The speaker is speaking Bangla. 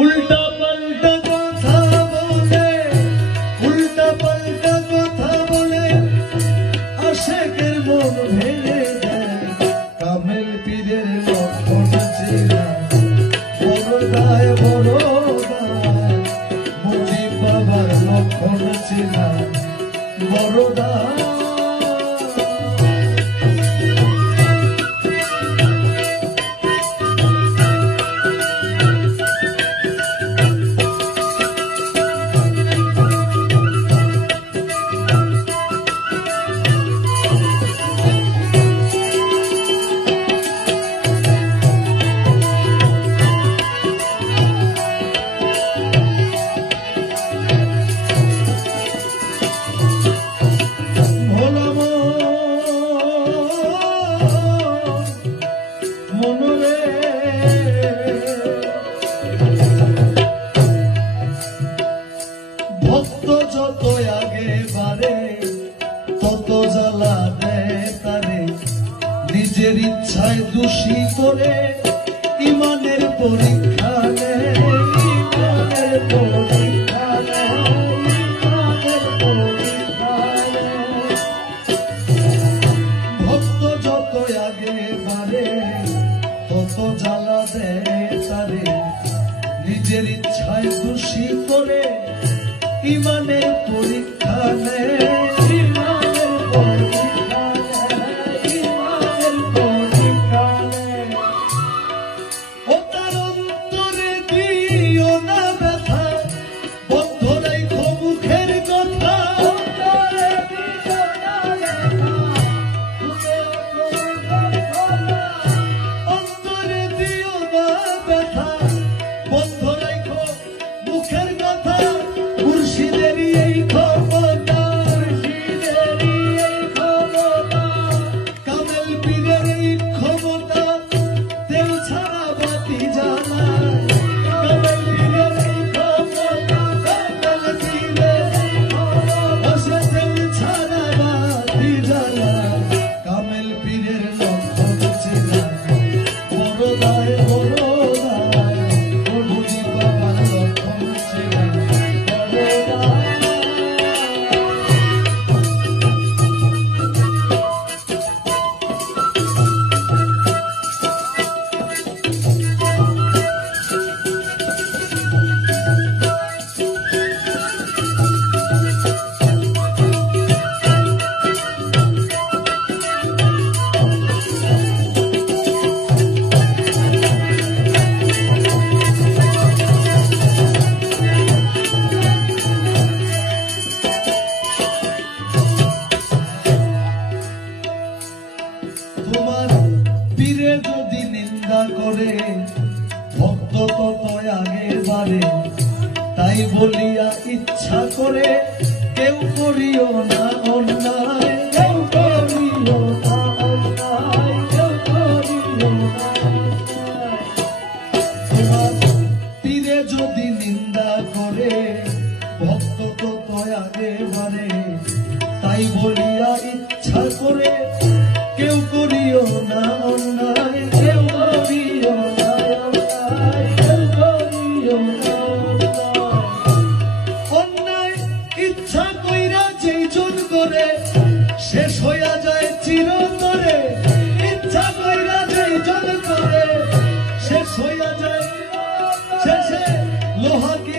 উল্টা পাল্টা কথা বলে, উল্টা পাল্টা কথা বলে আশেকের মন ভেঙে দেয়। কামেল পীরের লক্ষণ চেনা বড় দায়, বড় দায়। মুজিব বাবার লক্ষণ চেনা বড় দায়। ভক্ত যত আগে বাড়ে তত জ্বালা দেয় তারে, নিজের ইচ্ছায় দোষী করে ইমানের পরীক্ষা নেয়, ইমানের পরীক্ষা নেয়, ইমানের পরীক্ষা নেয়। ভক্ত যত আগে বাড়ে তত জ্বালা দেয় তারে, নিজের ইচ্ছায় দোষী করে ইমানের পরীক্ষা নেয়, ইমানের পরীক্ষা নেয়, ইমানের পরীক্ষা নেয়। ও তার অন্তরে দিও না ব্যথা, বন্ধ রাখো মুখের কথা। অন্তরে দিও না ব্যথা, অন্তরে দিও না ব্যথা, বন্ধ রাখো মুখের কথা। মুর্শিদেরই এই ক্ষমতা, মুর্শিদেরই এই ক্ষমতা, কামেল পীরের এই ক্ষমতা। তেল ছাড়া বাতি জ্বালায়, কামেল পীরের এই ক্ষমতা, কামেল পীরের এই ক্ষমতা। সে তেল ছাড়া বাতি জ্বালায়, কামেল পীরের লক্ষণ চেনা বড় দায়, বড় দায়। মুজিব বাবার লক্ষণ চেনা বড় দায়। তোমার পীরে যদি নিন্দা করে ভক্ত তত আগে বাড়ে, তাই বলিয়া ইচ্ছা করে কেউ করিও না অন্যায়, কেউ করিও না অন্যায়, কেউ করিও না অন্যায়। তোমার পীরে যদি নিন্দা করে ভক্ত তত আগে বাড়ে, তাই বলিয়া ইচ্ছা করে কেউ করিও না অন্যায়, কেউ করিও না অন্যায়, কেউ করিও না অন্যায়। অন্যায় ইচ্ছা কইরা যেই জন করে শেষ হইয়া যায় চিরতরে, ইচ্ছা কইরা যেই জন করে শেষ হইয়া যায় শেষে লোহাকে